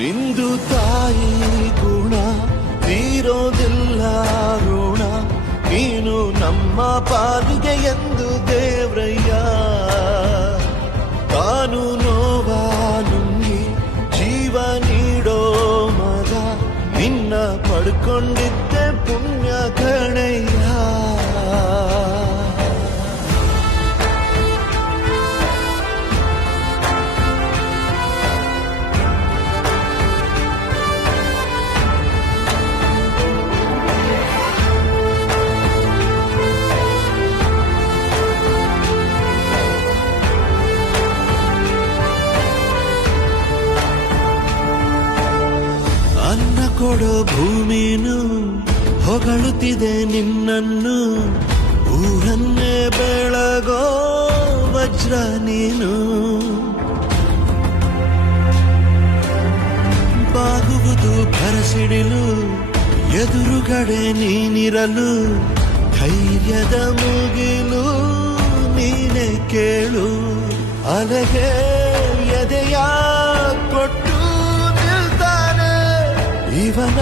ನಿಂದು ತಾಯಿ ಗುಣ ತೀರೋದಿಲ್ಲ ಋಣ, ನೀನು ನಮ್ಮ ಪಾಲಿಗೆ ಎಂದು ದೇವ್ರಯ್ಯ. ತಾನು ನೋವಾ ನುಂಗಿ ಜೀವ ನೀಡೋ ಮಗ, ನಿನ್ನ ಪಡ್ಕೊಂಡಿದ್ದೆ ಪುಣ್ಯ ಗಣಯ್ಯ. ಅನ್ನ ಕೊಡೋ ಭೂಮಿನು ಹೊಗಳುತ್ತಿದೆ ನಿನ್ನನ್ನು, ಊರನ್ನೇ ಬೆಳಗೋ ವಜ್ರ ನೀನು. ಬಾಗುವುದು ಭರಸಿಡಿಲು ಎದುರುಗಡೆ ನೀನಿರಲು, ಧೈರ್ಯದ ಮುಗಿಲು ನೀನೆ ಕೇಳು. ಅಲೆಗೆ ಎದೆಯ ಕೊಟ್ಟು ನಿಲ್ತಾನೆ ಇವನ